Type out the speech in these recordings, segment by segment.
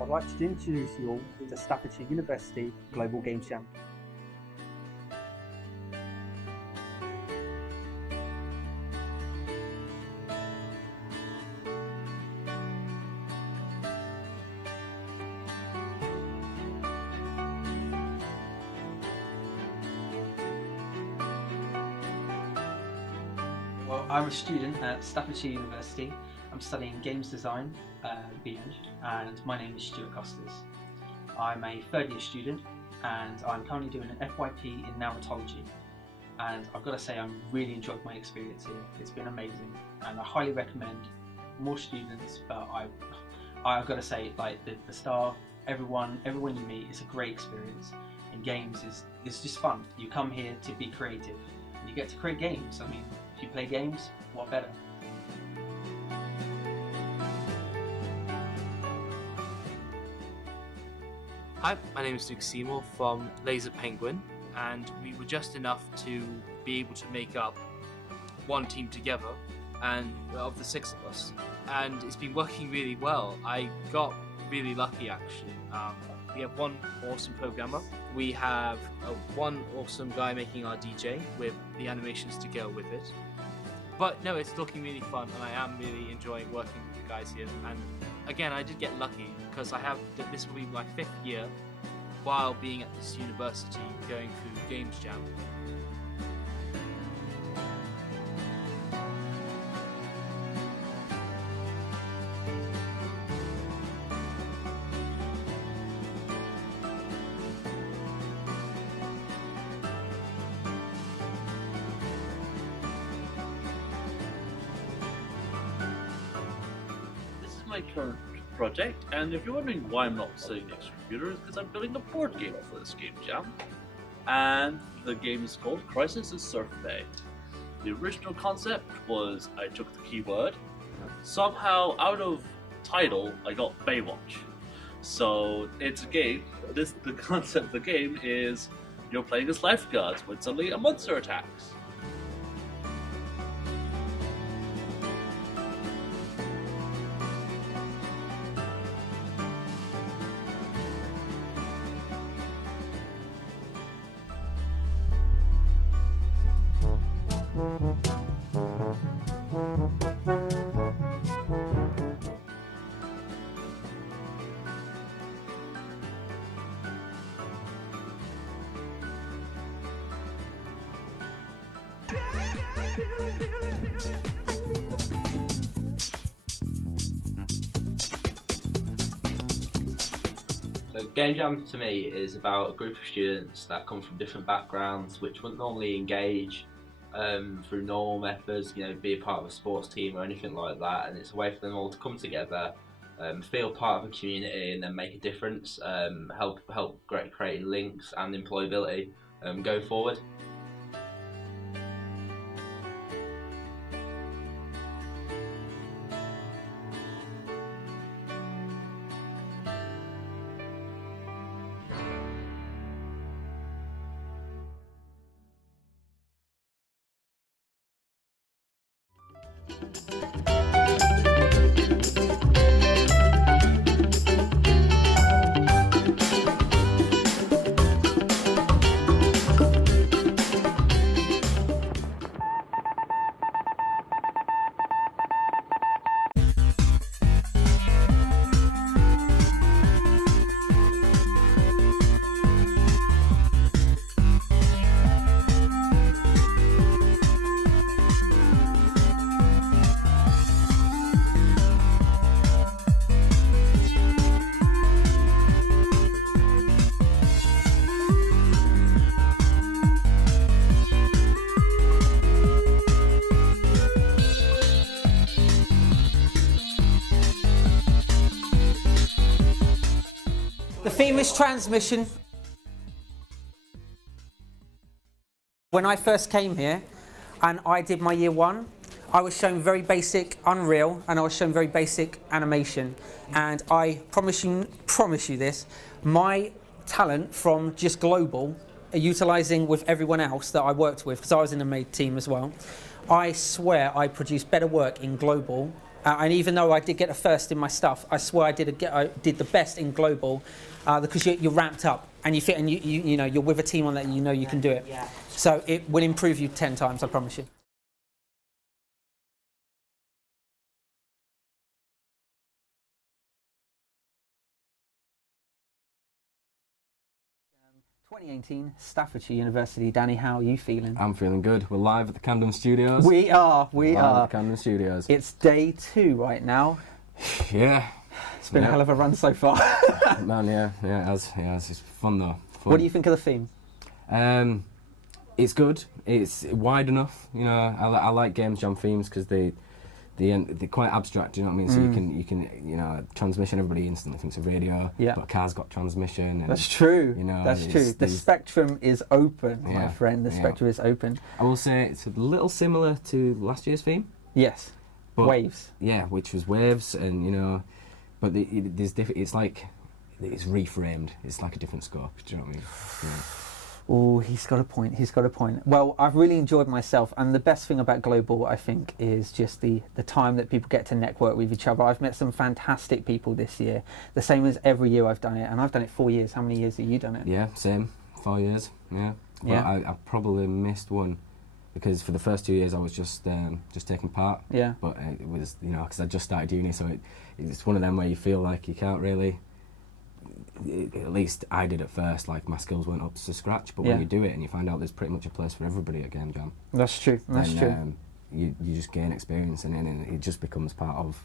I'd like to introduce you all to Staffordshire University Global Games Jam. Well, I'm a student at Staffordshire University. I'm studying games design, BEng, and my name is Stuart Costas. I'm a third year student and I'm currently doing an FYP in narratology. And I've got to say, I'm really enjoyed my experience here. It's been amazing, and I highly recommend more students. But I've got to say, like the staff, everyone you meet, it's a great experience. And games is just fun. You come here to be creative, and you get to create games. I mean, if you play games, what better? Hi, my name is Luke Seymour from Laser Penguin, and we were just enough to be able to make up one team together, and of the 6 of us, and it's been working really well. I got really lucky actually. We have one awesome programmer, we have one awesome guy making our DJ with the animations to go with it. But no, it's looking really fun, and I am really enjoying working with the guys here. And again, I did get lucky because this will be my 5th year while being at this university going through Games Jam. My current project, and if you're wondering why I'm not sitting next to computers, it's because I'm building a board game for this game jam, and the game is called Crisis at Surf Bay. The original concept was I took the keyword, somehow out of title I got Baywatch. So it's a game. The concept of the game is you're playing as lifeguards when suddenly a monster attacks. So Game Jam to me is about a group of students that come from different backgrounds which wouldn't normally engage through normal methods, be a part of a sports team or anything like that, and it's a way for them all to come together, feel part of a community and then make a difference, help creating links and employability go forward. The famous transmission. When I first came here and I did my year 1, I was shown very basic Unreal and I was shown very basic animation. And I promise you this, my talent from just global, utilising with everyone else that I worked with, because I was in a made team as well, I swear I produced better work in global And even though I did get a first in my stuff, I swear I did the best in global because you're ramped up and you fit, and you know you're with a team on that, you know you can do it. Yeah. So it will improve you 10 times, I promise you. Um, 2018, Staffordshire University. Danny, how are you feeling? I'm feeling good. We're live at the Camden Studios. We are. Live at the Camden Studios. It's day 2 right now. Yeah. It's been a hell of a run so far. Man, yeah, it has. Yeah, it's just fun though. Fun. What do you think of the theme? It's good. It's wide enough. You know, I like games jam themes because they're quite abstract. You know what I mean? So you can transmission. Everybody instantly thinks of radio. Yeah. But a car's got transmission. And, That's true. You know, that's true. The spectrum is open, my Yeah, friend. The spectrum is open. I will say it's a little similar to last year's theme. Yes. But, Waves. Yeah, which was waves, and you know, but there's it's like it's reframed. It's like a different scope. Do you know what I mean? Yeah. Oh, he's got a point. He's got a point. Well, I've really enjoyed myself, and the best thing about Global, I think, is just the time that people get to network with each other. I've met some fantastic people this year, the same as every year I've done it, and I've done it 4 years. How many years have you done it? Yeah, same. 4 years. Yeah. Well, Yeah. I probably missed one because for the first 2 years I was just taking part. Yeah. But it was, you know, because I just started uni, so it's one of them where you feel like you can't really. At least I did at first, like my skills weren't up to scratch, but Yeah. when you do it and you find out there's pretty much a place for everybody at Game Jam, That's true. That's true. you just gain experience, and then it just becomes part of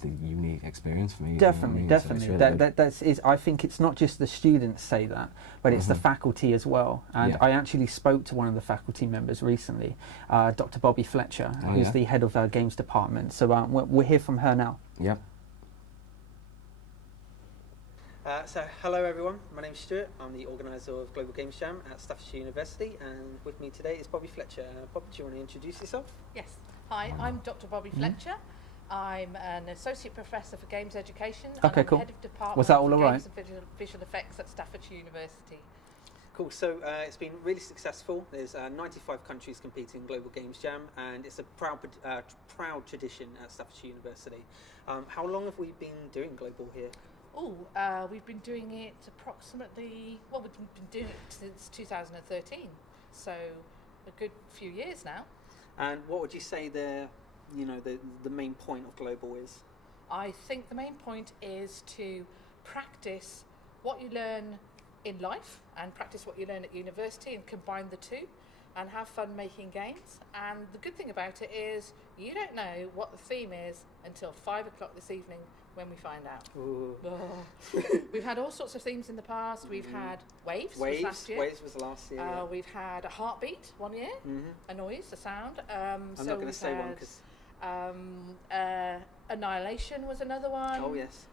the unique experience for me. Definitely, you know what I mean? So definitely. it's really good. I think it's not just the students say that, but it's the faculty as well. And Yeah. I actually spoke to one of the faculty members recently, Dr. Bobby Fletcher, who's yeah. the head of our games department. So we'll hear from her now. Yep. So hello everyone, my name's Stuart. I'm the organiser of Global Games Jam at Staffordshire University, and with me today is Bobby Fletcher. Bob, do you want to introduce yourself? Yes. Hi, I'm Dr. Bobby Fletcher. I'm an associate professor for games education. Okay, and I'm cool. head of department Was that all for alright? games and visual effects at Staffordshire University. Cool, so it's been really successful. There's 95 countries competing in Global Games Jam, and it's a proud tradition at Staffordshire University. How long have we been doing Global here? We've been doing it approximately, we've been doing it since 2013, so a good few years now. And what would you say the main point of Global is? I think the main point is to practice what you learn in life and practice what you learn at university and combine the two and have fun making games. And the good thing about it is you don't know what the theme is until 5 o'clock this evening when we find out. Ooh. Oh. We've had all sorts of themes in the past. We've had waves was last year. Waves was last year. Yeah. We've had a heartbeat one year, a noise, a sound. I'm not going to say one because... Annihilation was another one. Oh yes.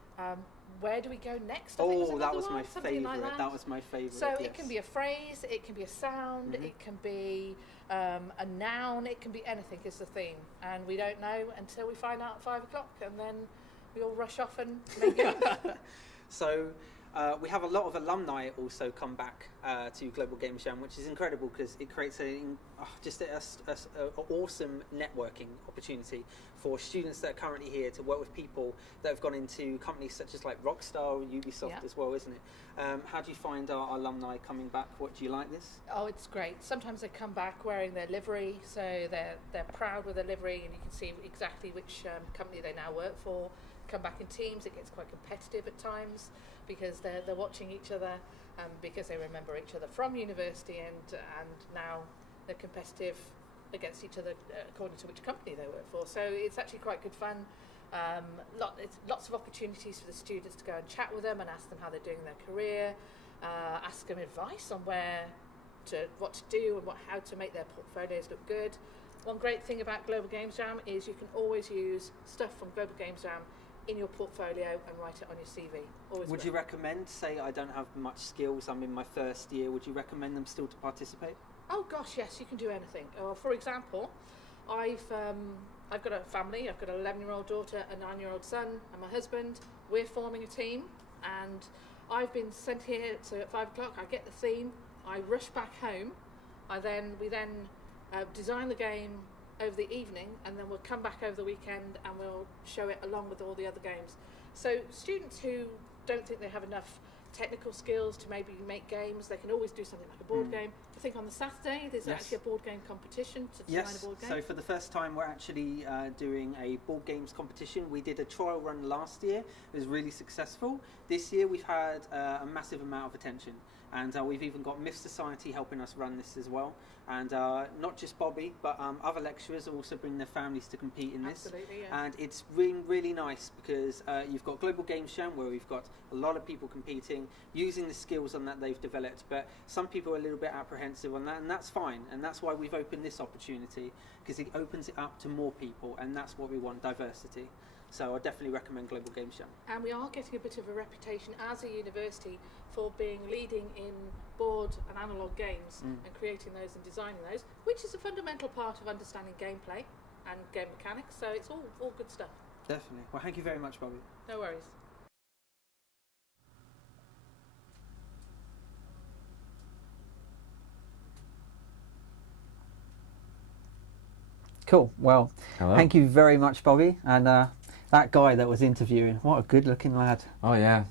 Where do we go next? I think was that was another my one, something favourite. like That was my favourite. So yes. it can be a phrase, it can be a sound, it can be a noun, it can be anything is the theme. And we don't know until we find out at 5 o'clock, and then we all rush off and make it. So we have a lot of alumni also come back to Global Games Jam, which is incredible because it creates an awesome networking opportunity for students that are currently here to work with people that have gone into companies such as like Rockstar or Ubisoft as well, isn't it? How do you find our alumni coming back? What do you like this? Oh, it's great. Sometimes they come back wearing their livery, so they're proud with their livery, and you can see exactly which company they now work for. Come back in teams. It gets quite competitive at times because they're watching each other, because they remember each other from university, and now they're competitive against each other according to which company they work for. So it's actually quite good fun. It's lots of opportunities for the students to go and chat with them and ask them how they're doing in their career, ask them advice on what to do and how to make their portfolios look good. One great thing about Global Games Jam is you can always use stuff from Global Games Jam in your portfolio and write it on your CV. Always Would you recommend, say I don't have much skills, I'm in my first year, would you recommend them still to participate? Oh gosh, yes, you can do anything. For example, I've got a family. I've got an 11-year-old daughter, a 9-year-old son, and my husband. We're forming a team, and I've been sent here. So at 5 o'clock, I get the theme. I rush back home. We then design the game over the evening, and then we'll come back over the weekend and we'll show it along with all the other games. So students who don't think they have enough technical skills to maybe make games, they can always do something like a board game. I think on the Saturday there's actually a board game competition to design a board game. So for the first time we're actually doing a board games competition. We did a trial run last year, it was really successful. This year we've had a massive amount of attention, and we've even got Myth Society helping us run this as well. And not just Bobby, but other lecturers also bring their families to compete in this. Absolutely, yeah. And it's really, really nice because you've got Global Games Jam where we've got a lot of people competing, using the skills on that they've developed, but some people are a little bit apprehensive on that, and that's fine. And that's why we've opened this opportunity, because it opens it up to more people, and that's what we want, diversity. So I definitely recommend Global Games Jam. And we are getting a bit of a reputation as a university for being leading in board and analogue games and creating those and designing those, which is a fundamental part of understanding gameplay and game mechanics. So it's all good stuff. Definitely. Well, thank you very much, Bobby. No worries. Cool. Well, Hello. thank you very much, Bobby. And that guy that was interviewing, what a good-looking lad. Oh yeah.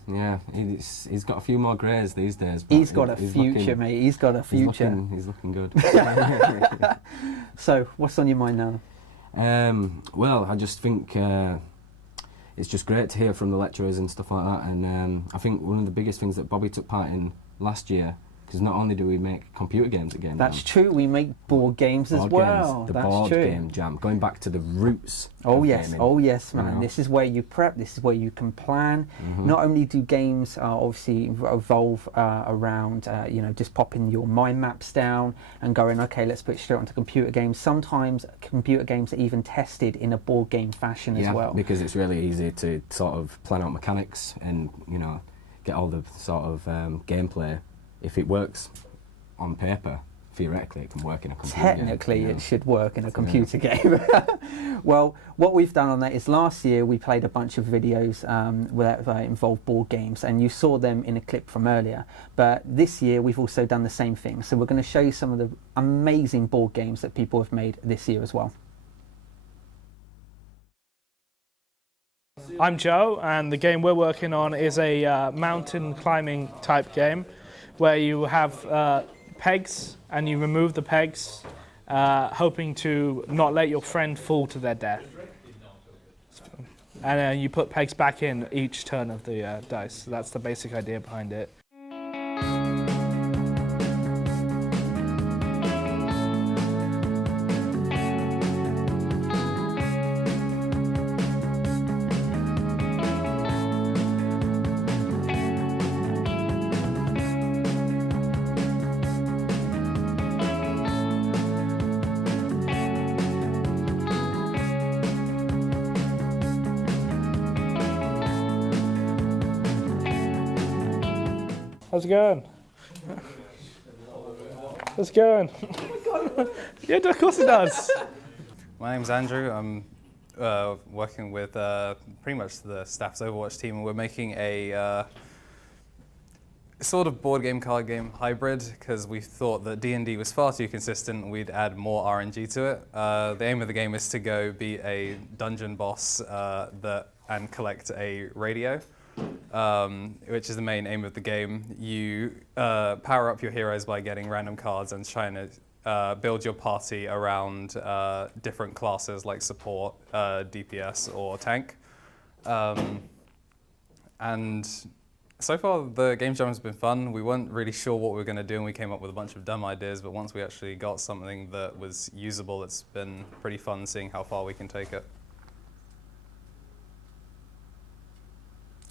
He's got a few more greys these days. But He's got a future, mate. He's got a future. He's looking good. So, what's on your mind now? Well, I just think it's just great to hear from the lecturers and stuff like that. And I think one of the biggest things that Bobby took part in last year, because not only do we make computer games at Game That's Jam, true. We make board games as well. Games, the That's board true. game jam, going back to the roots. Oh of yes, gaming, oh yes, man. you know. This is where you prep. This is where you can plan. Not only do games obviously evolve around, just popping your mind maps down and going, okay, let's put it straight onto computer games. Sometimes computer games are even tested in a board game fashion as well. Because it's really easy to sort of plan out mechanics and get all the sort of gameplay. If it works on paper, theoretically it can work in a computer Technically, game. it should work in a computer game. Well, what we've done on that is last year we played a bunch of videos that involved board games, and you saw them in a clip from earlier. But this year we've also done the same thing. So we're going to show you some of the amazing board games that people have made this year as well. I'm Joe, and the game we're working on is a mountain climbing type game where you have pegs and you remove the pegs, hoping to not let your friend fall to their death. And you put pegs back in each turn of the dice. So that's the basic idea behind it. How's it going? How's it going? Yeah, of course it does. My name's Andrew. I'm working with pretty much the staff's Overwatch team, and we're making a sort of board game, card game hybrid, because we thought that D&D was far too consistent and we'd add more RNG to it. The aim of the game is to go beat a dungeon boss and collect a radio. Which is the main aim of the game. You power up your heroes by getting random cards and trying to build your party around different classes like support, DPS, or tank. And so far the game jam has been fun. We weren't really sure what we were going to do, and we came up with a bunch of dumb ideas, but once we actually got something that was usable, it's been pretty fun seeing how far we can take it.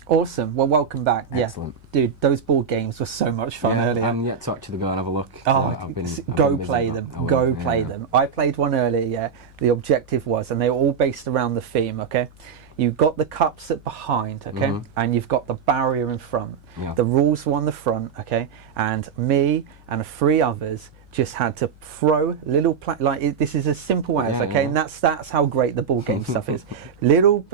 Awesome. Well, welcome back. Excellent. Yeah. Dude, those board games were so much fun earlier. I'm yet to actually go and have a look. Oh, I've been go busy, play but them. I will, Go play them. I played one earlier, yeah. The objective was, and they were all based around the theme, okay? You've got the cups at behind, okay? And you've got the barrier in front. Yeah. The rules were on the front, okay? And me and 3 others just had to throw little this is as simple as, okay? And that's how great the board game stuff is. Little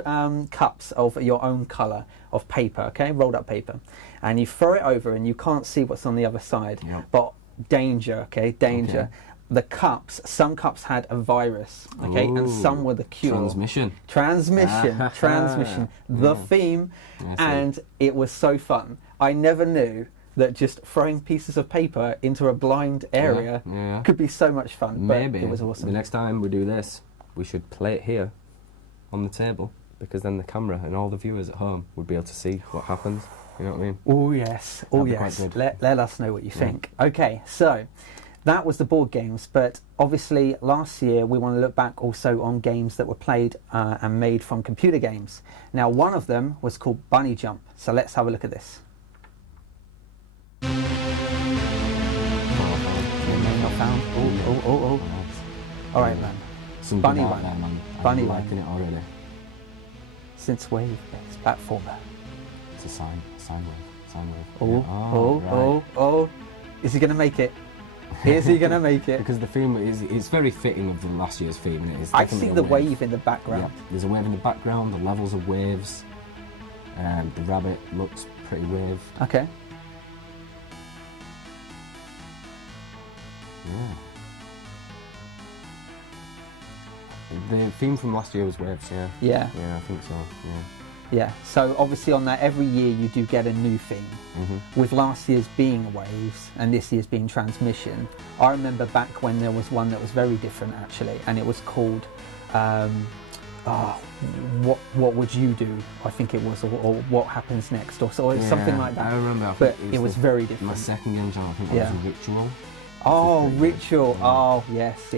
cups of your own colour of paper, okay? Rolled up paper. And you throw it over and you can't see what's on the other side. Yep. But danger, okay? Danger. Okay. the cups, some cups had a virus, okay, and some were the cure. Transmission. Transmission. The theme, and it was so fun. I never knew that just throwing pieces of paper into a blind area could be so much fun. Maybe but it was awesome. The next time we do this, we should play it here on the table, because then the camera and all the viewers at home would be able to see what happens. You know what I mean? Oh yes, oh yes. Let us know what you think. Okay, so that was the board games, but obviously last year we want to look back also on games that were played and made from computer games. Now one of them was called Bunny Jump, so let's have a look at this. Found. Oh. All right, man. Some Bunny good art Run. there, man. Bunny I'm Run. liking it already. Synth wave-based platformer. It's a sine wave. Oh. Is he going to make it? Is he going to make it? Because the theme it's very fitting of the last year's theme, and it is. I see the wave in the background. Yeah, there's a wave in the background. The levels are waves. The rabbit looks pretty wave. Okay. Yeah. The theme from last year was waves. Yeah. Yeah. Yeah, I think so. Yeah. Yeah, so obviously on that every year you do get a new theme. With last year's being waves and this year's being transmission, I remember back when there was one that was very different actually, and it was called what would you do? I think it was, or what happens next, or something like that. I remember. But it was very different. My second game, I think, was Ritual. Oh, Ritual! Yeah. Oh, yes.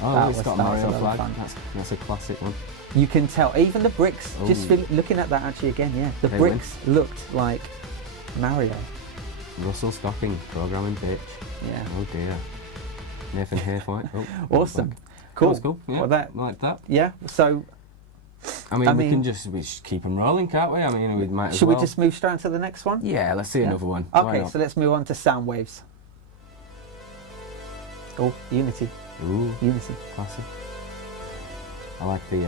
Oh, it's got a Mario flag. That's a classic one. You can tell, even the bricks, just looking at that actually again, the bricks looked like Mario. Russell Stocking, programming bitch. Yeah. Oh dear. Nathan Haythorne. Awesome. Cool. That was cool. Yeah, well, like that. Yeah, so... I mean, we can just keep them rolling, can't we? I mean, we might as Should well. we just move straight to the next one? Yeah, let's see another one. Okay, so let's move on to sound waves. Oh, Unity. Ooh. Unity. Classic. I like the...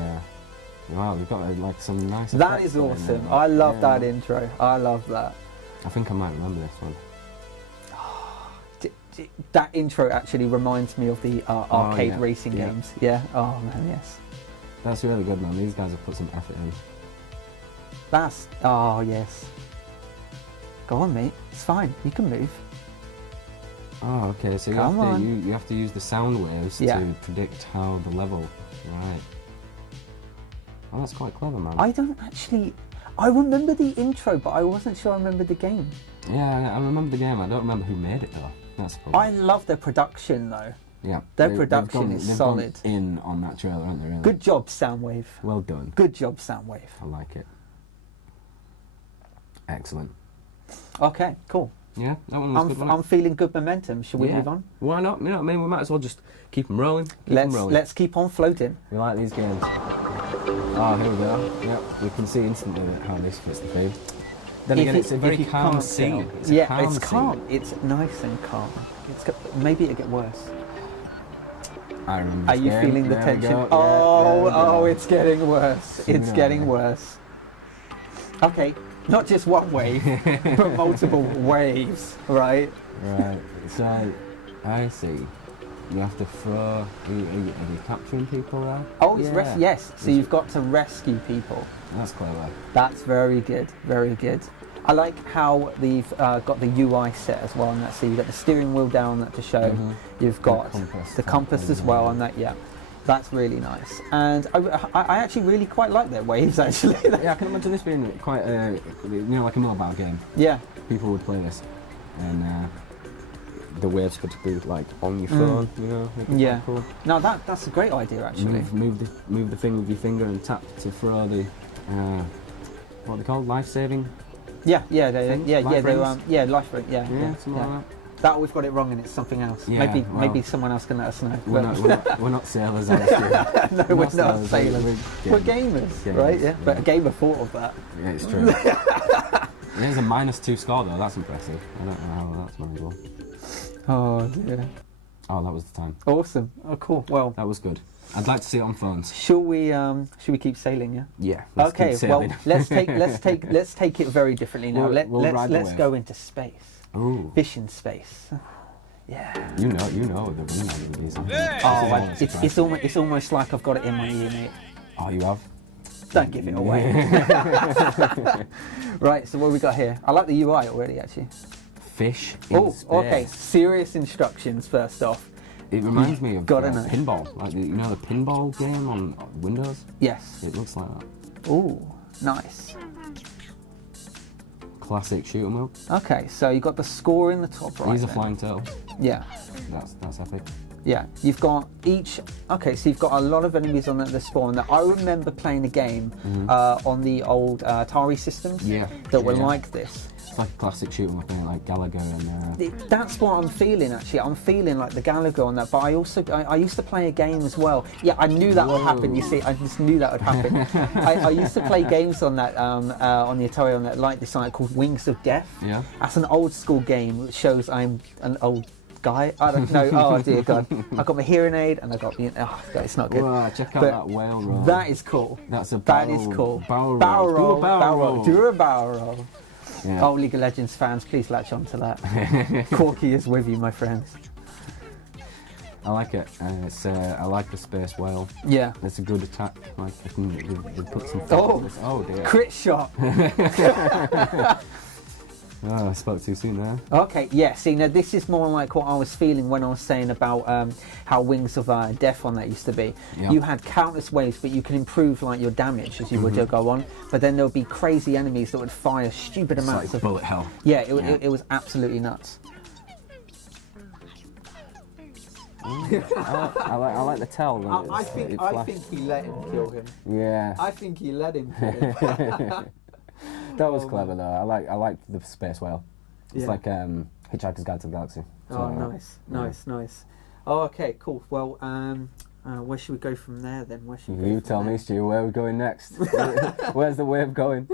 wow, we've got like some nice... That is awesome. I love that intro. I love that. I think I might remember this one. That intro actually reminds me of the arcade racing games. Yeah. Oh man, yes. That's really good, man. These guys have put some effort in. That's... Oh yes. Go on, mate. It's fine. You can move. Oh, okay. So you have to use the sound waves to predict how the level. Right. Oh, that's quite clever, man. I don't actually... I remember the intro, but I wasn't sure I remembered the game. Yeah, I remember the game. I don't remember who made it, though. That's the problem. I love their production, though. Yeah. Their production is solid. They've gone in on that trailer, haven't they, really? Good job, Soundwave. Well done. Good job, Soundwave. I like it. Excellent. Okay, cool. Yeah, that one was good. I'm feeling good momentum. Should we move on? Why not? You know what I mean? We might as well just keep them rolling. Let's keep on floating. We like these games. Oh, here we go. Yep, we can see instantly how this fits the theme. Then again, it's a very calm scene. It's calm. It's nice and calm. Maybe it'll get worse. I remember. Are you feeling the tension? Oh, it's getting worse. It's getting worse. Okay, not just one wave, but multiple waves, right? Right. So, I see. You have to throw. Are you capturing people there? Oh, it's yes. So you've got to rescue people. That's clever. That's very good. Very good. I like how they've got the UI set as well on that. So you've got the steering wheel down that to show. You've got the compass as well on that. Yeah, that's really nice. And I actually really quite like their waves. Actually. Yeah, I can imagine this being quite like a mobile game. Yeah. People would play this, and the waves could be like on your phone. You know. Yeah. Cool. No, that's a great idea actually. Move the thing with your finger and tap to throw the what are they called? Life-saving. Yeah, life ring, something like that. That we've got it wrong and it's something else. Yeah, maybe someone else can let us know. We're not sailors, obviously. No, we're not sailors. We're gamers, right? Yeah, but a gamer thought of that. Yeah, it's true. There's a -2 score though. That's impressive. I don't know how that's manageable. Oh dear. Oh, that was the time. Awesome. Oh, cool. Well, that was good. I'd like to see it on phones. Should we keep sailing? Yeah. Yeah. Let's keep sailing. Well, let's take it very differently now. Let's go into space. Ooh. Fish in space. Yeah. You know the ring is. Oh, it's almost like I've got it in my ear, mate. Oh, you have? Don't give it away. Right, so what have we got here? I like the UI already, actually. Fish in space. Okay. Serious instructions first off. It reminds me of Gotta know. pinball. Like the pinball game on Windows? Yes. It looks like that. Ooh, nice. Classic shoot 'em up. Okay, so you got the score in the top right. He's a then. flying turtle. Yeah. That's epic. Yeah, you've got each. Okay, so you've got a lot of enemies on the spawn. Now, I remember playing a game on the old Atari systems that were like this. It's like a classic shoot 'em up, like Gallagher and. That's what I'm feeling actually. I'm feeling like the Gallagher on that. But I used to play a game as well. Yeah, I knew that would happen. You see, I just knew that would happen. I used to play games on that on the Atari on that like this site called Wings of Death. Yeah. That's an old school game that shows I'm an old guy. I don't know. Oh dear God! I got my hearing aid and I got the. Oh God, it's not good. Whoa, check out that whale roll. That is cool. That's a barrel, that is cool. Barrel roll. Barrel roll. Do a barrel roll. Do a barrel roll. Yeah. Oh, League of Legends fans, please latch on to that. Corky is with you, my friends. I like it. I like the space whale. Yeah. It's a good attack. Like they put some. Oh dear. Crit shot. Oh, I spoke too soon there. Okay, yeah, see, now this is more like what I was feeling when I was saying about how Wings of Death on that used to be. Yep. You had countless ways, but you could improve like your damage as you would go on. But then there would be crazy enemies that would fire stupid amounts of bullet hell. Yeah, it was absolutely nuts. I like the tell. I think he let him kill him. Yeah. I think he let him kill him. That was clever though. I like the space whale. It's Yeah. like Hitchhiker's Guide to the Galaxy. Oh, nice. Oh, okay, cool. Well, where should we go from there then? Where should we You tell me, Stu, where are we going next? Where's the wave going?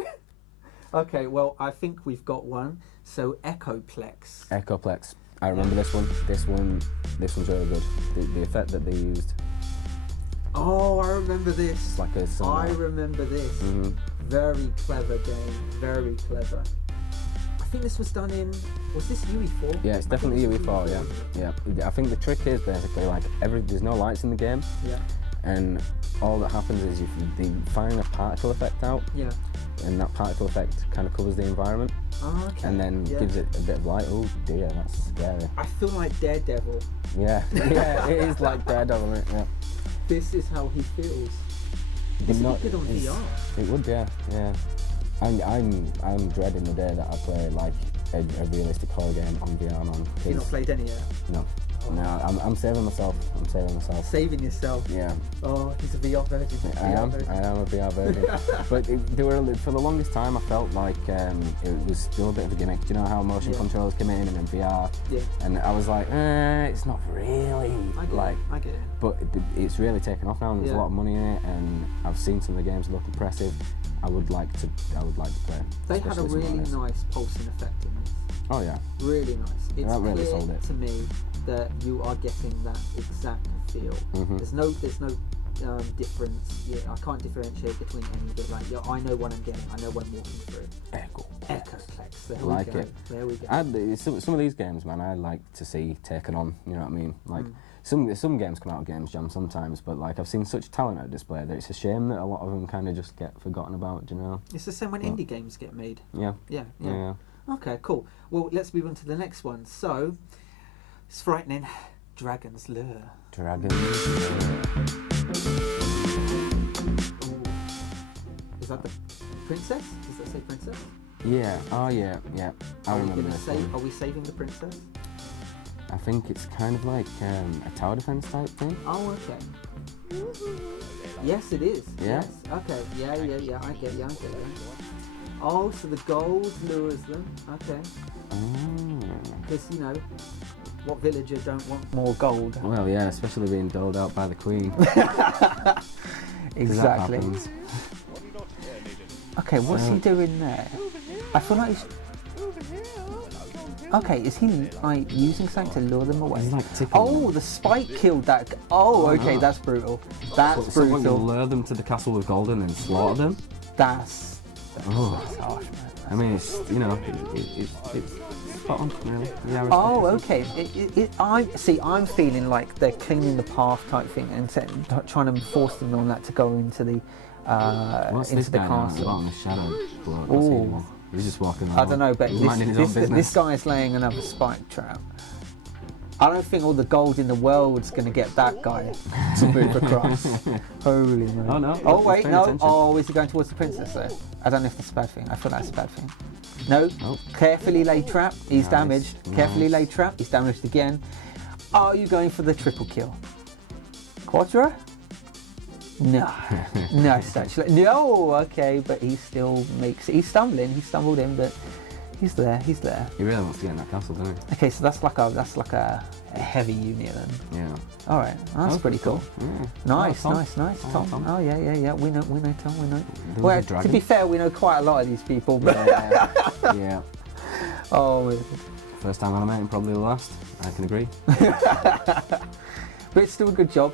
Okay, well, I think we've got one. So, Echoplex. Echoplex. I remember this one. This one's really good. The effect that they used. Oh, I remember this. It's like a sonar. I remember this. Very clever game. Very clever. I think this was done in. Was this UE4? Yeah, it's definitely UE4. Yeah. I think the trick is basically like there's no lights in the game. Yeah. And all that happens is they firing a particle effect out. Yeah. And that particle effect kind of covers the environment. Oh, okay. And then gives it a bit of light. Oh dear, that's scary. I feel like Daredevil. Yeah, it is like Daredevil. Yeah. This is how he feels. This would be good on VR. It would, yeah. I'm dreading the day that I play like a realistic horror game on VR, man. You've not played any yet? No. No, I'm saving myself. Saving yourself? Yeah. Oh, he's a VR version. I am a VR version. But for the longest time I felt like it was still a bit of a gimmick. Do you know how motion controllers come in and then VR? Yeah. And I was like, it's not really I get it. But it's really taken off now and there's a lot of money in it and I've seen some of the games look impressive. I would like to play. They had a really nice pulsing effect in this. Oh yeah. Really nice. It's that really clear sold it. to me that you are getting that exact feel. There's no difference. Yeah, I can't differentiate between any of it. Like, I know what I'm getting. I know what I'm walking through. Echoplex. There we go. Some of these games, man, I like to see taken on. You know what I mean? Like some games come out of Games Jam sometimes, but like I've seen such talent at display that it's a shame that a lot of them kind of just get forgotten about. Do you know? It's the same when indie games get made. Yeah. Okay, cool. Well, let's move on to the next one. So, it's frightening. Dragon's Lure. Dragon's Lure. Is that the princess? Does that say princess? Yeah. Oh, yeah. I remember this one. Are we saving the princess? I think it's kind of like a tower defense type thing. Oh, okay. Yes, it is. Yeah? Yes. Okay. Yeah. I get you. Oh, so the gold lures them. Okay. Because, what villager don't want more gold? Well, yeah, especially being doled out by the queen. Exactly. Okay, what's he doing there? I feel like he's... Okay, is he like using something to lure them away? He's like the spike killed that. Oh, okay, that's brutal. That's so brutal. So you lure them to the castle of gold and then slaughter them? That's harsh, man. I mean, it's spot on, really. The arrows Oh, spot. okay. I'm feeling like they're cleaning the path type thing and trying to force them on that to go into the What's into this the guy down at the castle. bottom, the shadow bloke? What's he Ooh. doing? He's just walking around. I don't know, but He's minding his own business. this guy's laying another spike trap. I don't think all the gold in the world's going to get that guy to move across. Holy moly. Oh, no. Oh, He's wait, paying no. attention. Oh, is he going towards the princess, though? I don't know if that's a bad thing. I thought that's a bad thing. No. Oh. Carefully laid trap. He's Nice, damaged. Carefully nice. laid trap. He's damaged again. Are you going for the triple kill? Quadra? No. No, such. No, okay, but he still makes it. He's stumbling. He stumbled in, but he's there. He's there. He really wants to get in that castle, doesn't he? Okay, so that's like a heavy unit then. Yeah. All right, that's pretty cool. Yeah. Nice, Tom. nice. Oh, Tom. Tom. Oh yeah. We know Tom. We know. There was Well, a to dragon. be fair, we know quite a lot of these people. But Yeah. oh, First time animating, probably the last. I can agree. but it's still a good job.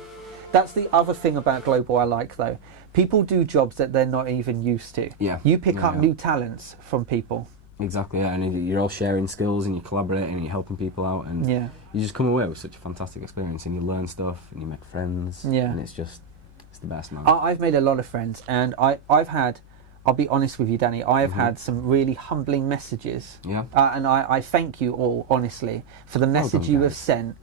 That's the other thing about Global I like though. People do jobs that they're not even used to. Yeah. You pick Yeah, up yeah. new talents from people. Exactly, yeah, and you're all sharing skills and you're collaborating and you're helping people out and Yeah. you just come away with such a fantastic experience and you learn stuff and you make friends. Yeah. And it's the best, man. I've made a lot of friends, and I've had. I'll be honest with you, Danny. I have had some really humbling messages. Yeah. And I thank you all, honestly, for the message done, you guys. have sent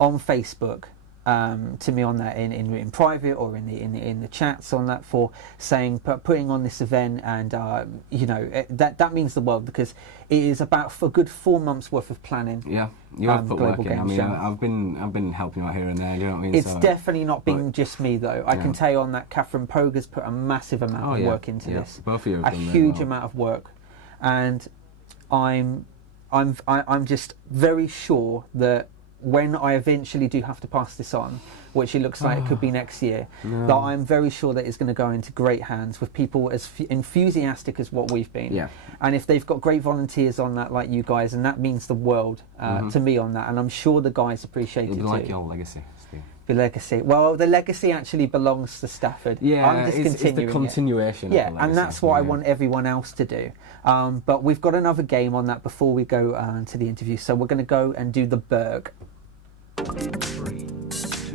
on Facebook to me on that in private or in the chats on that for saying putting on this event, and that means the world, because it is about a good 4 months worth of planning. Yeah, you have put work Global in. I Games mean, Jam. I've been helping you out here and there. You know what I mean? It's So- definitely not been just me though. I can Yeah. tell you on that Catherine Poger's put a massive amount Oh, of yeah. work into Yeah. this. Both of you have A done very huge well. amount of work, and I'm just very sure that when I eventually do have to pass this on, which it looks like it could be next year, No. that I'm very sure that it's going to go into great hands with people as enthusiastic as what we've been. Yeah. And if they've got great volunteers on that, like you guys, and that means the world to me on that, and I'm sure the guys appreciate It'll it be like too. your legacy, Steve. The legacy. Well, the legacy actually belongs to Stafford. Yeah, I'm just it's the continuing it. continuation. Yeah, of the and legacy. that's what I Yeah. want everyone else to do. But we've got another game on that before we go to the interview, so we're going to go and do the Berg.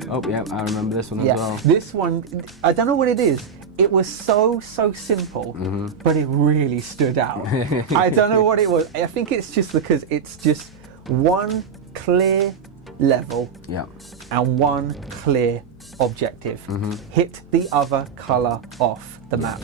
Oh yeah, I remember this one as well. This one, I don't know what it is. It was so simple, but it really stood out. I don't know what it was. I think it's just because it's just one clear level Yeah. and one clear objective. Hit the other colour off the map.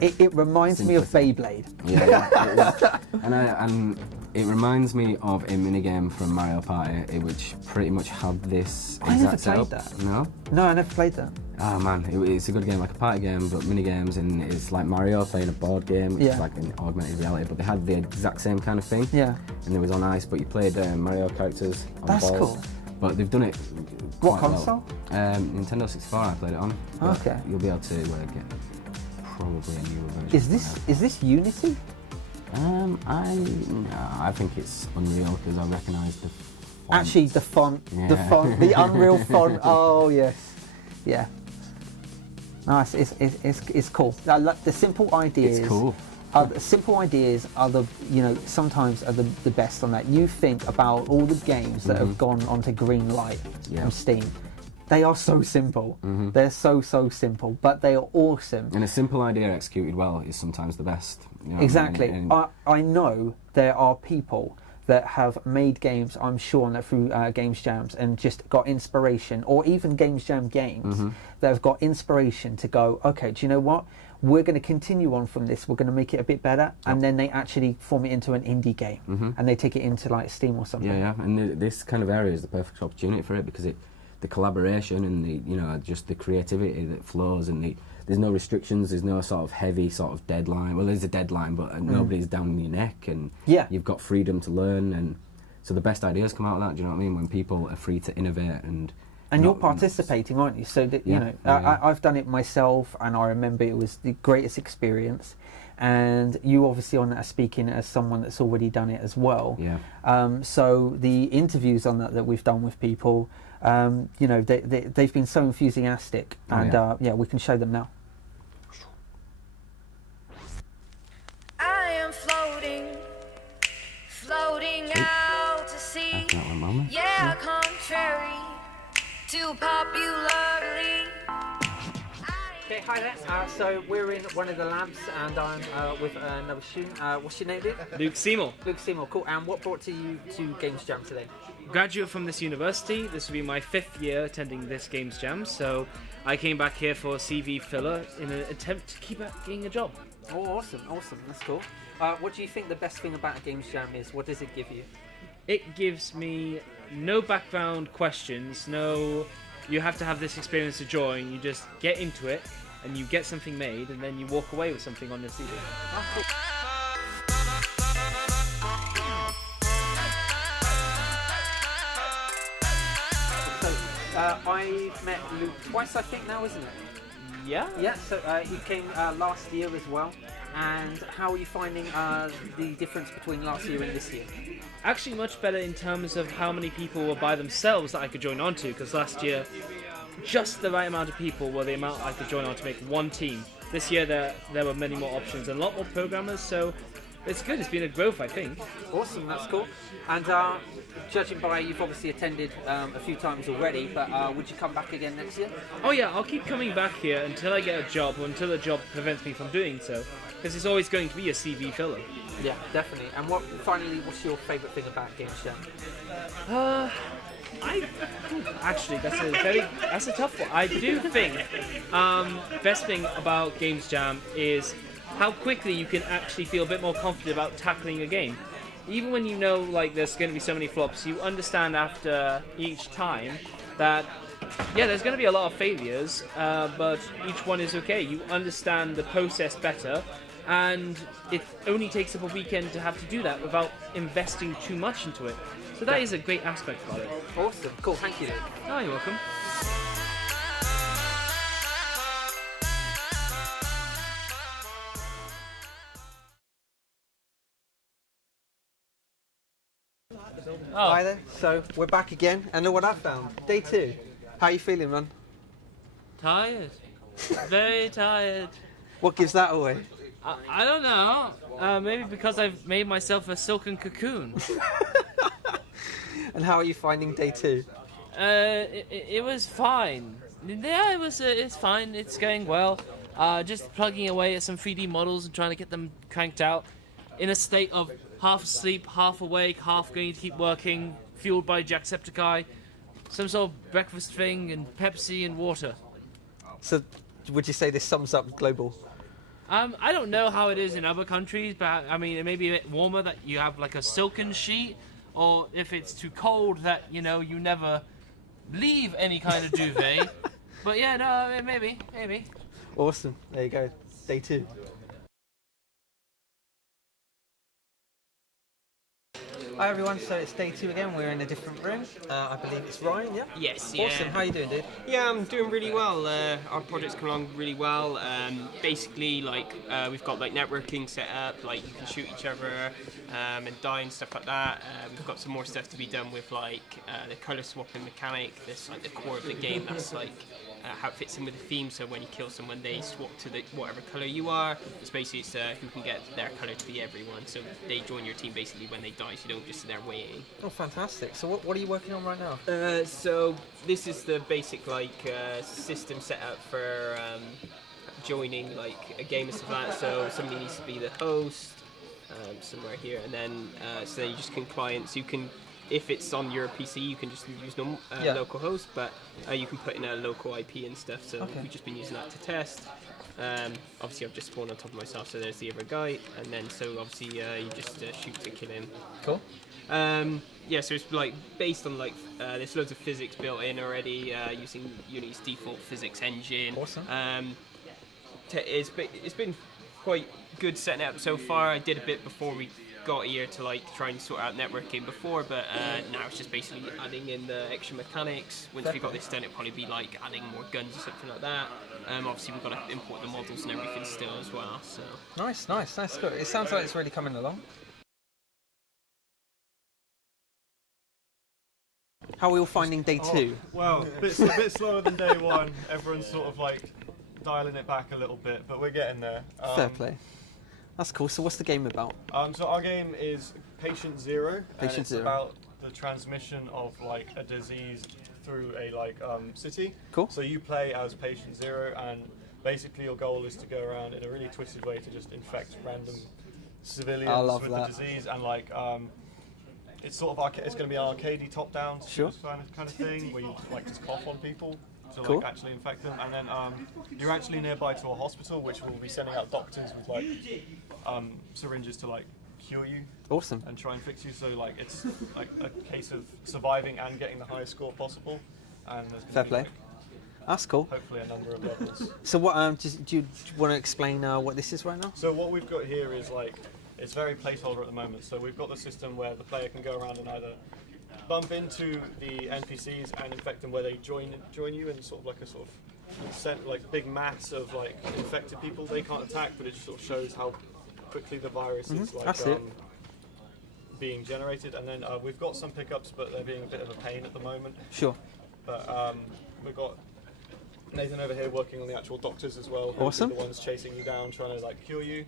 It reminds me of Beyblade. Yeah, and it reminds me of a minigame from Mario Party, which pretty much had this I exact never played setup. that. No? No, I never played that. Oh man, it's a good game, like a party game, but minigames, and it's like Mario playing a board game, which Yeah. is like an augmented reality, but they had the exact same kind of thing. Yeah. And it was on ice, but you played Mario characters on That's balls. cool. But they've done it What quite console? well. Nintendo 64 I played it on. but Okay. You'll be able to get probably a newer version. Is this Unity? I think it's Unreal because I recognise the font. Actually, the font, the Yeah. font, the Unreal font. Oh yes, yeah. Nice. It's cool. I like the simple ideas. It's cool. Simple ideas are sometimes are the best on that. You think about all the games that have gone onto green light Yeah. from Steam. They are so simple. They're so simple, but they are awesome. And a simple idea executed well is sometimes the best. You know what I mean? Exactly. And- I know there are people that have made games, I'm sure, that through Games Jams and just got inspiration, or even Games Jam games that have got inspiration to go, okay, do you know what? We're going to continue on from this. We're going to make it a bit better, and then they actually form it into an indie game, and they take it into like Steam or something. Yeah, and this kind of area is the perfect opportunity for it because the collaboration and just the creativity that flows, and there's no restrictions, there's no sort of heavy sort of deadline. Well, there's a deadline, but nobody's down in your neck, and you've got freedom to learn, and so the best ideas come out of that. Do you know what I mean? When people are free to innovate and you're participating, aren't you? So that I've done it myself, and I remember it was the greatest experience. And you obviously on that are speaking as someone that's already done it as well. Yeah. So the interviews on that we've done with people, they've been so enthusiastic, and we can show them now. I am floating man. Yeah, contrary to popularly. Okay, hi there. So we're in one of the labs, and I'm with another student. What's your name, dude? Luke Seymour. Luke Seymour. Cool. And what brought you to Games Jam today? Graduate from this university. This will be my 5th year attending this Games Jam, so I came back here for a CV filler in an attempt to keep getting a job. Oh, awesome, awesome. That's cool. What do you think the best thing about a Games Jam is? What does it give you? It gives me no background questions, you have to have this experience to join. You just get into it, and you get something made, and then you walk away with something on your CV. Oh, cool. I've met Luke twice, I think now, isn't it? Yeah? Yeah, so he came last year as well. And how are you finding the difference between last year and this year? Actually much better in terms of how many people were by themselves that I could join on to, because last year just the right amount of people were the amount I could join on to make one team. This year there were many more options and a lot more programmers, so it's good. It's been a growth, I think. Awesome, that's cool. And judging by, you've obviously attended a few times already, but would you come back again next year? Oh yeah, I'll keep coming back here until I get a job, or until a job prevents me from doing so, because it's always going to be a CV filler. Yeah, definitely. And what's your favourite thing about Games Jam? Actually, that's a tough one. I do think best thing about Games Jam is how quickly you can actually feel a bit more confident about tackling a game. Even when you know like there's going to be so many flops, you understand after each time that there's going to be a lot of failures, but each one is okay. You understand the process better, and it only takes up a weekend to have to do that without investing too much into it. So that is a great aspect about it. Awesome, cool, thank you. Oh, you're welcome. Oh. Hi there, so we're back again, and look what I found. Day 2. How are you feeling, man? Tired. Very tired. What gives that away? I don't know. Maybe because I've made myself a silken cocoon. And how are you finding day 2? It was fine. Yeah, it's fine. It's going well. Just plugging away at some 3D models and trying to get them cranked out in a state of half asleep, half awake, half going to keep working, fueled by Jacksepticeye, some sort of breakfast thing, and Pepsi and water. So, would you say this sums up global? I don't know how it is in other countries, but I mean, it may be a bit warmer that you have like a silken sheet, or if it's too cold that, you never leave any kind of duvet. But yeah, no, maybe. Awesome. There you go. Day 2. Hi everyone, so it's day 2 again. We're in a different room. I believe it's Ryan, yeah? Yes, yeah. Awesome, how you doing, dude? Yeah, I'm doing really well. Our project's come along really well. Basically, we've got networking set up, you can shoot each other and die and stuff like that. We've got some more stuff to be done with the colour swapping mechanic. That's the core of the game. That's how it fits in with the theme. So when you kill someone, they swap to whatever colour you are. It's basically who can get their colour to be everyone. So they join your team basically when they die. So you don't just sit there waiting. Oh, fantastic. So what are you working on right now? So this is the basic system set up for joining a game and stuff like that. So somebody needs to be the host somewhere here, and then so then you just can clients. You can, if it's on your PC, you can just use local host, but you can put in a local IP and stuff. So we've just been using that to test. Obviously I've just spawned on top of myself, so there's the other guy, and then so obviously you just shoot to kill him. Cool. Yeah, so it's based on there's loads of physics built in already using Unity's default physics engine. Awesome. It's been quite good setting up so far. I did a bit before we got here to try and sort out networking before, but now it's just basically adding in the extra mechanics. Once we got this done, it'll probably be adding more guns or something like that. Obviously we've got to import the models and everything still as well. So Nice, good. It sounds like it's really coming along. How are we all finding day 2? Well, a bit slower than day 1. Everyone's sort of dialing it back a little bit, but we're getting there. Fair play. That's cool. So what's the game about? So our game is Patient Zero. Patient Zero. About the transmission of like a disease through a city. Cool. So you play as patient zero, and basically your goal is to go around in a really twisted way to just infect random civilians with the disease, and it's sort of it's going to be arcadey top-down kind of thing where you just cough on people to actually infect them, and then you're actually nearby to a hospital which will be sending out doctors with syringes to cure you. Awesome. And try and fix you. So it's like a case of surviving and getting the highest score possible. And there's fair play. That's cool. Hopefully a number of levels. So what? Do you want to explain what this is right now? So what we've got here is it's very placeholder at the moment. So we've got the system where the player can go around and either bump into the NPCs and infect them where they join you in sort of big mass of infected people. They can't attack, but it just sort of shows how quickly the virus is being generated. And then we've got some pickups, but they're being a bit of a pain at the moment. Sure. But we've got Nathan over here working on the actual doctors as well. Awesome. The ones chasing you down, trying to cure you.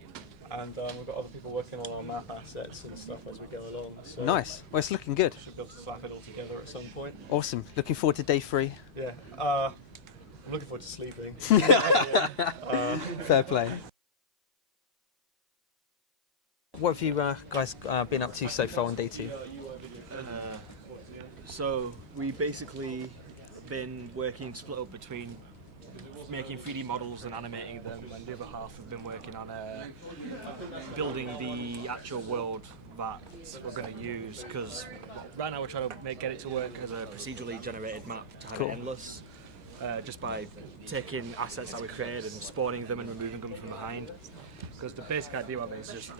And we've got other people working on our map assets and stuff as we go along. So nice. Well, it's looking good. Should be able to slap it all together at some point. Awesome. Looking forward to day 3. Yeah. I'm looking forward to sleeping. Fair play. What have you guys been up to so far on day 2? So we basically been working split up between making 3D models and animating them, and the other half have been working on building the actual world that we're going to use, because right now we're trying to get it to work as a procedurally generated map to have it endless, just by taking assets that we created and spawning them and removing them from behind, because the basic idea of it is just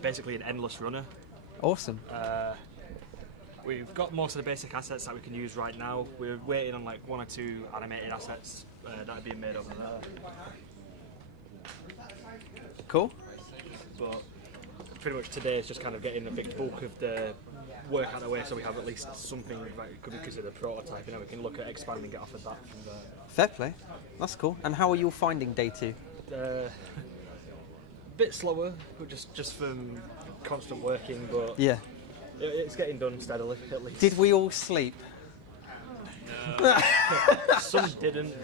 basically an endless runner. Awesome. We've got most of the basic assets that we can use right now. We're waiting on 1 or 2 animated assets that are being made over there. Cool. But pretty much today is just kind of getting a big bulk of the work out of the way, so we have at least something that could be considered a prototype. We can look at expanding it off of that from there. Fair play. That's cool. And how are you finding day 2? Bit slower, but just from constant working. But yeah. It's getting done steadily, at least. Did we all sleep? No. Some didn't.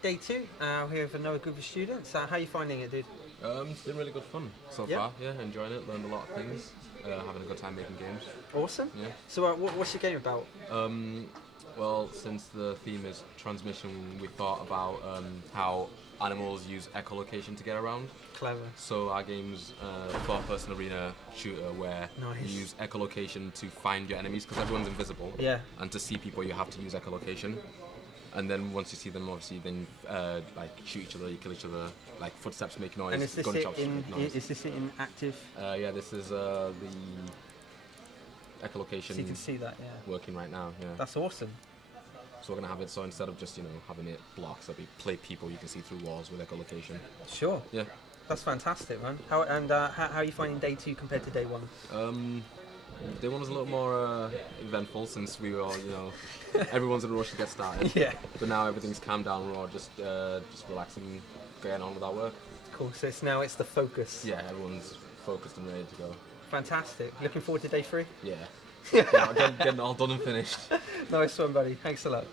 Day 2, we're here with another group of students. How are you finding it, dude? It's been really good fun so far. Yeah, enjoying it, learned a lot of things, having a good time making games. Awesome. Yeah. So what's your game about? Well, since the theme is transmission, we thought about how animals use echolocation to get around. Clever. So our game's a third-person arena shooter where you use echolocation to find your enemies, because everyone's invisible. Yeah. And to see people, you have to use echolocation. And then once you see them, obviously, then shoot each other, you kill each other, footsteps make noise, and is this gunshots make noise. Is this in active? Yeah, this is the echolocation. So you can see that, yeah. Working right now, yeah. That's awesome. So we're gonna have it so instead of just having it blocks, there'll be people you can see through walls with echolocation. Sure. Yeah. That's fantastic, man. How are you finding day 2 compared to day 1? Day 1 was a little more eventful since we were all, everyone's in a rush to get started. Yeah. But now everything's calmed down. We're all just relaxing, getting on with our work. Cool. So it's the focus. Yeah, everyone's focused and ready to go. Fantastic. Looking forward to day 3. Yeah. Getting all done and finished. Nice one, buddy. Thanks a lot.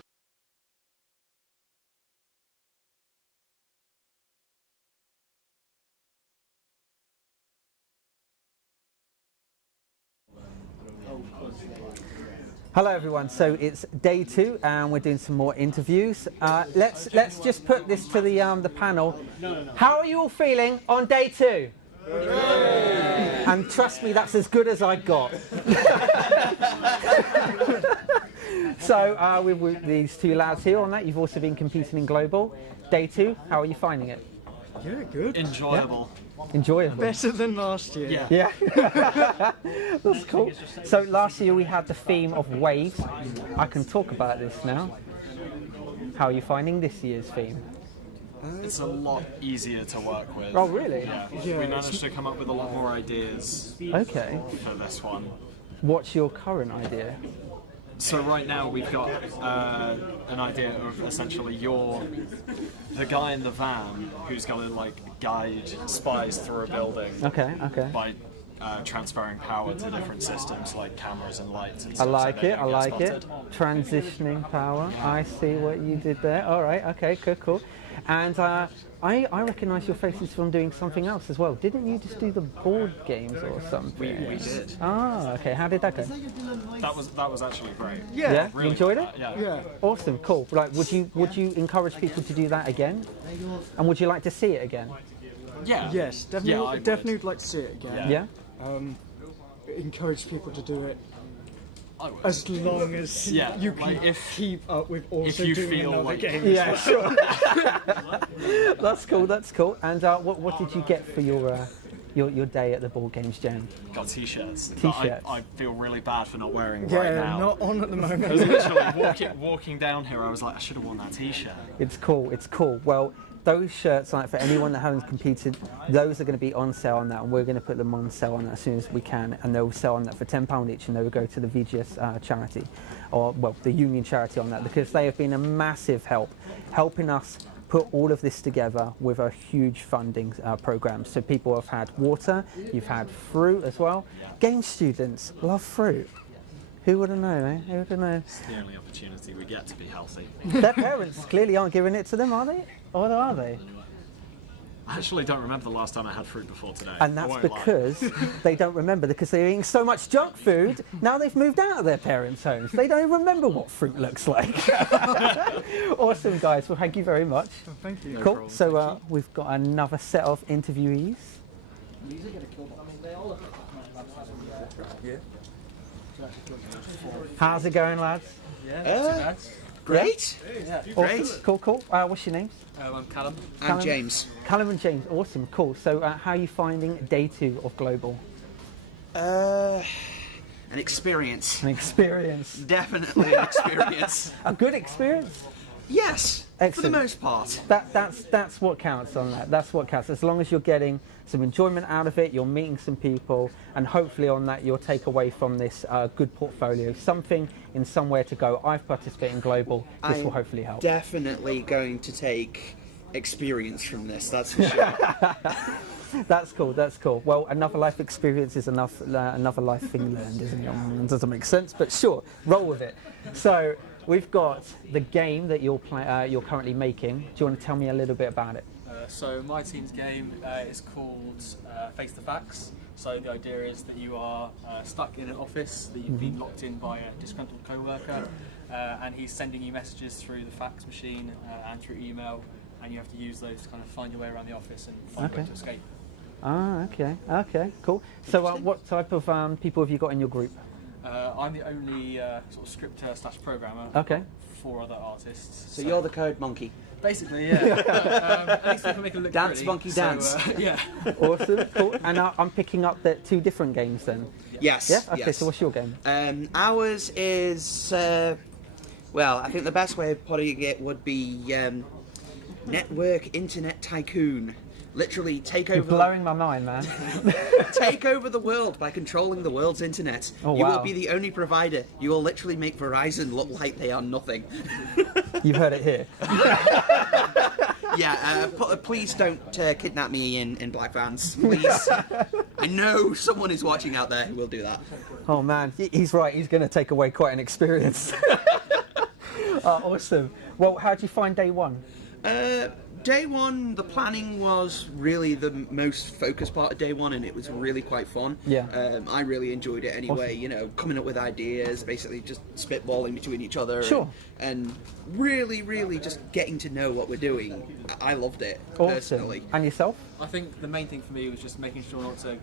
Hello everyone, so it's day 2 and we're doing some more interviews. Let's just put this to the panel. How are you all feeling on day 2? And trust me, that's as good as I got. So with these 2 lads here on that, you've also been competing in Global. Day 2, how are you finding it? Yeah, good. Enjoyable. Yeah. Enjoyable. Better than last year. Yeah. That's cool. So last year we had the theme of waves. I can talk about this now. How are you finding this year's theme? It's a lot easier to work with. Oh, really? Yeah. We managed to come up with a lot more ideas. Okay. For this one. What's your current idea? So right now we've got an idea of essentially you're the guy in the van who's going to guide spies through a building. Okay. By transferring power to different systems like cameras and lights and I stuff. like so it. they I don't like get it. spotted. Transitioning power. I see what you did there. All right. Okay. Cool. Cool. And I recognise your faces from doing something else as well. Didn't you just do the board games or something? We did. Ah. Okay. How did that go? That was actually great. Yeah. Really You enjoyed it? Yeah. Awesome. Cool. Like, would you encourage people to do that again? And would you like to see it again? Yeah. Yes, definitely. Yeah, I would. Definitely would like to see it again. Yeah. Encourage people to do it I would. as long as Yeah, you like can keep up with also if you doing feel another like- game. Yeah. as well. Sure. That's cool. That's cool. And what did you get for your day at the board games jam? Got t-shirts. But T-shirts. I feel really bad for not wearing Yeah, right now. not on at the moment. I was literally walking down here. I was like, I should have worn that t-shirt. It's cool. It's cool. Well, those shirts, like for anyone that hasn't competed, those are going to be on sale on that, and we're going to put them on sale on that as soon as we can, and they'll sell on that for £10 each, and they will go to the VGS charity, or well, the union charity on that, because they have been a massive help, helping us put all of this together with a huge funding program. So people have had water, you've had fruit as well. Game students love fruit. Who would have known, eh? Who would have known? It's the only opportunity we get to be healthy. Their parents clearly aren't giving it to them, are they? Or are they? I actually don't remember the last time I had fruit before today. And I that's won't lie. because they don't remember, because they're eating so much junk food. Now they've moved out of their parents' homes. They don't even remember what fruit looks like. Awesome, guys. Well, thank you very much. Thank you. Cool. So we've got another set of interviewees. How's it going, lads? Great. Yeah. Great. Awesome. Cool, cool. What's your names? I'm Callum. Callum? I'm James. Callum and James. Awesome. Cool. So how are you finding day 2 of Global? An experience. An experience. Definitely an experience. A good experience? Yes. Excellent. For the most part. That's what counts on that. That's what counts. As long as you're getting some enjoyment out of it, you're meeting some people, and hopefully on that you'll take away from this good portfolio something in somewhere to go. I've participated in Global. This will hopefully help. Definitely going to take experience from this. That's for sure. That's cool. That's cool. Well, another life experience is another life thing learned, isn't it? It doesn't make sense, but sure, roll with it. So we've got the game that you're currently making. Do you want to tell me a little bit about it? So my team's game is called Face the Facts. So the idea is that you are stuck in an office, that you've been locked in by a disgruntled co-worker, and he's sending you messages through the fax machine and through email, and you have to use those to kind of find your way around the office and find a way to escape. Ah, okay. Okay, cool. So what type of people have you got in your group? I'm the only sort of scripter / programmer. Okay. 4 other artists. So you're the code monkey. Basically, yeah. At least we can make it look Dance pretty. monkey dance. Yeah. Awesome, cool. And I'm picking up the 2 different games then. Yes. Yeah. Okay. yes. So what's your game? Ours is well, I think the best way of putting it would be Network Internet Tycoon. Literally take You're over. blowing my mind, man. Take over the world by controlling the world's internet. Oh, You will wow. be the only provider. You will literally make Verizon look like they are nothing. You've heard it here. Yeah, please don't kidnap me in black vans, please. I know someone is watching out there who will do that. Oh man, he's right. He's going to take away quite an experience. Awesome. Well, how did you find day 1? Day 1, the planning was really the most focused part of day 1, and it was really quite fun. Yeah. I really enjoyed it anyway. Awesome. You know, coming up with ideas, basically just spitballing between each other. Sure. And really, really just getting to know what we're doing. I loved it personally. And yourself? I think the main thing for me was just making sure not to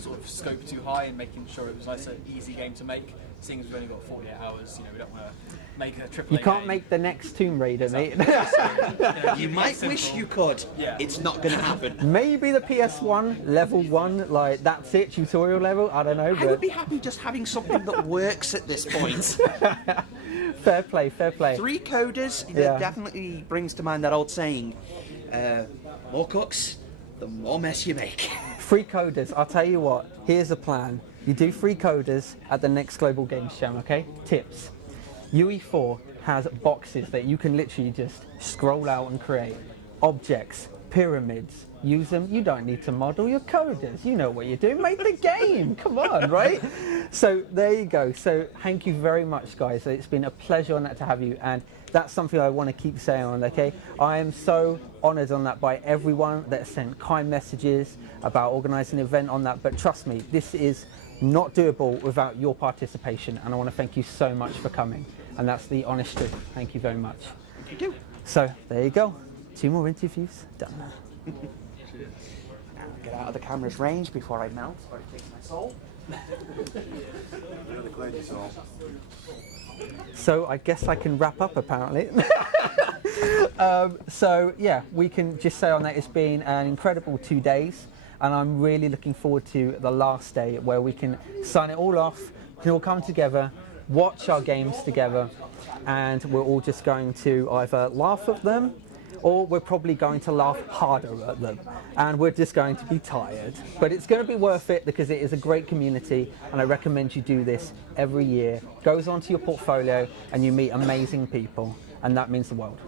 sort of scope too high and making sure it was like an easy game to make. Seeing as we've only got 48 hours, you know, we don't want to make a triple. You can't make the next Tomb Raider, mate. You might wish you could. Yeah. It's not going to happen. Maybe the PS1 level 1, like that's it, tutorial level. I don't know. I But would be happy just having something that works at this point. fair play, fair play. 3 coders, Yeah. that definitely brings to mind that old saying, more cooks, the more mess you make. 3 coders. I'll tell you what. Here's a plan. You do 3 coders at the next Global Games Jam, okay? Tips. UE4 has boxes that you can literally just scroll out and create. Objects. pyramids. Use them. You don't need to model. You're coders. You know what you're doing. Make the game. Come on, right? So there you go. So thank you very much, guys. It's been a pleasure on that to have you, and that's something I want to keep saying on. Okay, I am so honoured on that by everyone that sent kind messages about organising an event on that. But trust me, this is not doable without your participation, and I want to thank you so much for coming. And that's the honest truth. Thank you very much. Thank you. So there you go. 2 more interviews done. Now get out of the camera's range before I melt or it takes my soul. So I guess I can wrap up apparently. So yeah, we can just say on that it's been an incredible 2 days, and I'm really looking forward to the last day where we can sign it all off, we can all come together, watch our games together, and we're all just going to either laugh at them, or we're probably going to laugh harder at them, and we're just going to be tired. But it's going to be worth it because it is a great community, and I recommend you do this every year. Goes onto your portfolio and you meet amazing people, and that means the world.